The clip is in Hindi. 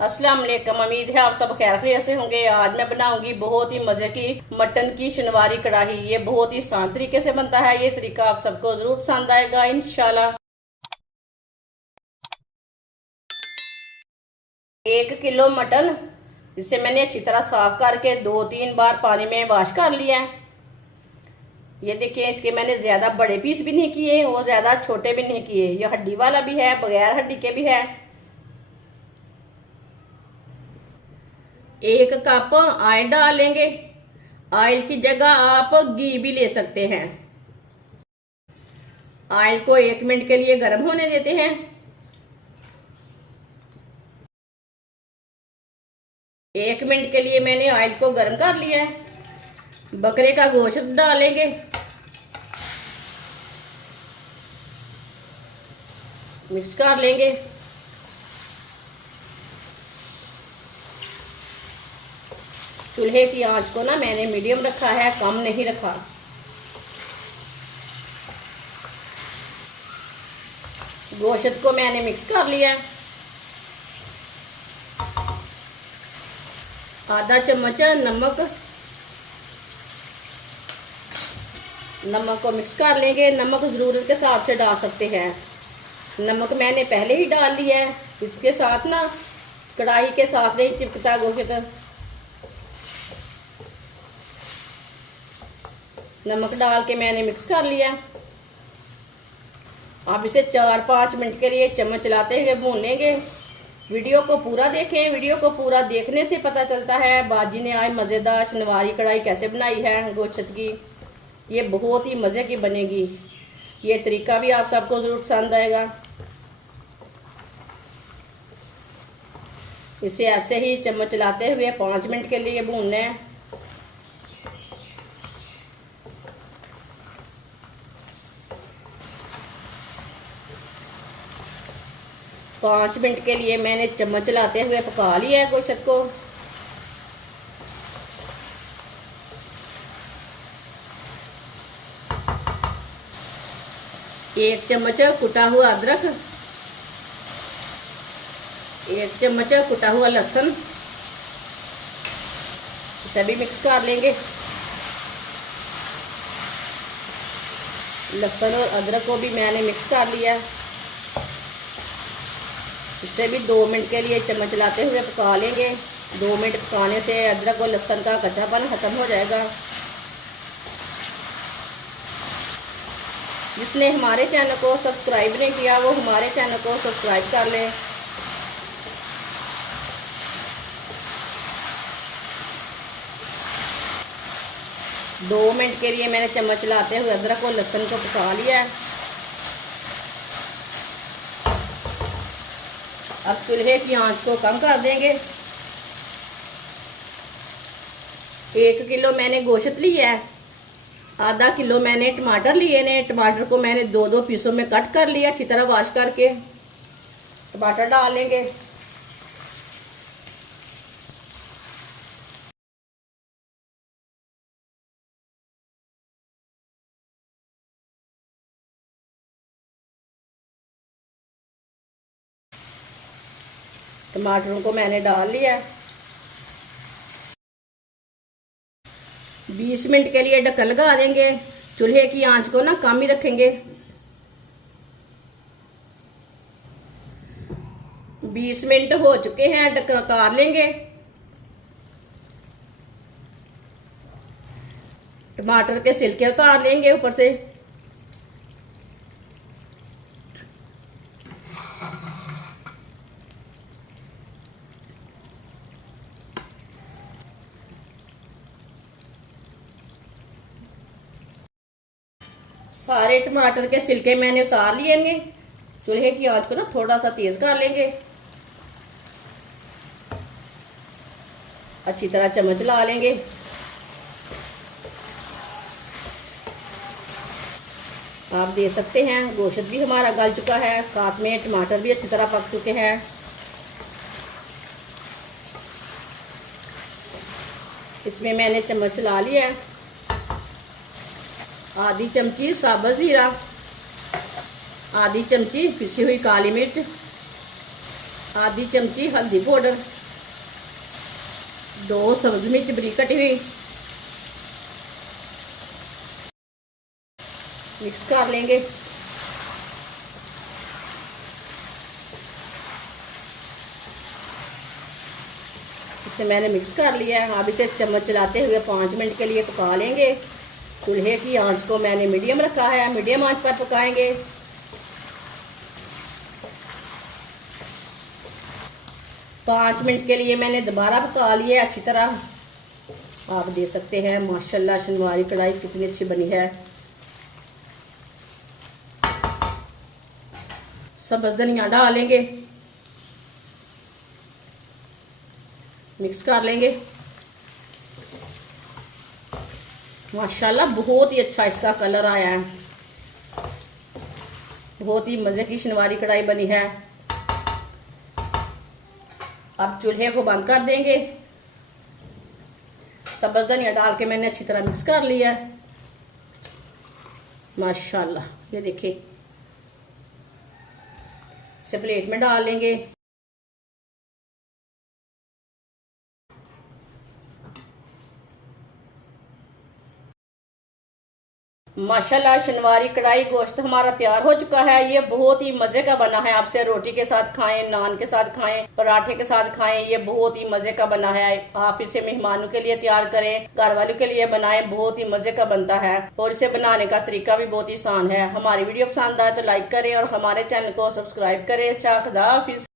अस्सलाम वालेकुम। उम्मीद है आप सब खैर खैरियत से होंगे। आज मैं बनाऊंगी बहुत ही मजे की मटन की शनवारी कढ़ाई। ये बहुत ही आसान तरीके से बनता है। ये तरीका आप सबको जरूर पसंद आएगा इंशाल्लाह। 1 किलो मटन जिसे मैंने अच्छी तरह साफ करके 2-3 बार पानी में वॉश कर लिया है। ये देखिए, इसके मैंने ज्यादा बड़े पीस भी नहीं किए और ज्यादा छोटे भी नहीं किए। ये हड्डी वाला भी है, बगैर हड्डी के भी है। 1 कप ऑयल डालेंगे। ऑयल की जगह आप घी भी ले सकते हैं। ऑयल को 1 मिनट के लिए गर्म होने देते हैं। 1 मिनट के लिए मैंने ऑयल को गर्म कर लिया है। बकरे का गोश्त डालेंगे। मिक्स कर लेंगे। चूल्हे की आंच को ना मैंने मीडियम रखा है, कम नहीं रखा। गोश्त को मैंने मिक्स कर लिया। आधा चम्मच नमक को मिक्स कर लेंगे। नमक ज़रूरत के हिसाब से डाल सकते हैं। नमक मैंने पहले ही डाल लिया है। इसके साथ ना कढ़ाई के साथ नहीं चिपकता गोश्त। नमक डाल के मैंने मिक्स कर लिया। आप इसे 4-5 मिनट के लिए चम्मच चलाते हुए भून लेंगे। वीडियो को पूरा देखें। वीडियो को पूरा देखने से पता चलता है बाजी ने आज मज़ेदार शनवारी कढ़ाई कैसे बनाई है गोश्त की। ये बहुत ही मज़े की बनेगी। ये तरीका भी आप सबको ज़रूर पसंद आएगा। इसे ऐसे ही चम्मच चलाते हुए 5 मिनट के लिए भूनना है। पाँच मिनट के लिए मैंने चम्मच चलाते हुए पका लिया है गोश्त को। एक चम्मच कुटा हुआ अदरक, 1 चम्मच कुटा हुआ लहसुन, इसे भी मिक्स कर लेंगे। लहसुन और अदरक को भी मैंने मिक्स कर लिया। इसे भी 2 मिनट के लिए चम्मच चलाते हुए पका लेंगे। 2 मिनट पकाने से अदरक और लहसुन का कच्चापन खत्म हो जाएगा। जिसने हमारे चैनल को सब्सक्राइब नहीं किया वो हमारे चैनल को सब्सक्राइब कर लें। दो मिनट के लिए मैंने चम्मच चलाते हुए अदरक और लहसुन को पका लिया है। अब चूल्हे की आंच को कम कर देंगे। 1 किलो मैंने गोश्त लिया है। आधा किलो मैंने टमाटर लिए ने। टमाटर को मैंने 2-2 पीसों में कट कर लिया अच्छी तरह वॉश करके। टमाटर डालेंगे। टमाटरों को मैंने डाल लिया। 20 मिनट के लिए ढक्कन लगा देंगे। चूल्हे की आंच को ना कम ही रखेंगे। 20 मिनट हो चुके हैं। ढक्कन उतार लेंगे। टमाटर के छिलके उतार लेंगे ऊपर से। सारे टमाटर के छिलके मैंने उतार लिए। चूल्हे की आंच को ना थोड़ा सा तेज कर लेंगे। अच्छी तरह चम्मच चला लेंगे। आप देख सकते हैं गोश्त भी हमारा गल चुका है, साथ में टमाटर भी अच्छी तरह पक चुके हैं। इसमें मैंने चम्मच चला लिया है। आधी चमची साबुत जीरा, आधी चमची पिसी हुई काली मिर्च, आधी चमची हल्दी पाउडर, 2 सब्ज मिर्च बारीक कटी हुई, मिक्स कर लेंगे। इसे मैंने मिक्स कर लिया है। अब इसे चम्मच चलाते हुए 5 मिनट के लिए पका लेंगे। चूल्हे की आंच को मैंने मीडियम रखा है, मीडियम आंच पर पकाएंगे। पाँच मिनट के लिए मैंने दोबारा पका लिया अच्छी तरह। आप देख सकते हैं माशाल्लाह शनवारी कढ़ाई कितनी अच्छी बनी है। सब्ज़ धनिया डालेंगे, मिक्स कर लेंगे। माशाल्लाह बहुत ही अच्छा इसका कलर आया है, बहुत ही मज़े की शनवारी कढ़ाई बनी है। अब चूल्हे को बंद कर देंगे। सब्ज़ धनिया डाल के मैंने अच्छी तरह मिक्स कर लिया है। माशाल्लाह ये देखिए, इसे प्लेट में डाल लेंगे। माशाल्लाह शनवारी कढ़ाई गोश्त हमारा तैयार हो चुका है। ये बहुत ही मज़े का बना है। आपसे रोटी के साथ खाएं, नान के साथ खाएं, पराठे के साथ खाएं, ये बहुत ही मज़े का बना है। आप इसे मेहमानों के लिए तैयार करें, घर वालों के लिए बनाएं, बहुत ही मज़े का बनता है। और इसे बनाने का तरीका भी बहुत ही आसान है। हमारी वीडियो पसंद आए तो लाइक करें और हमारे चैनल को सब्सक्राइब करें। अच्छा, खुदा हाफिज़।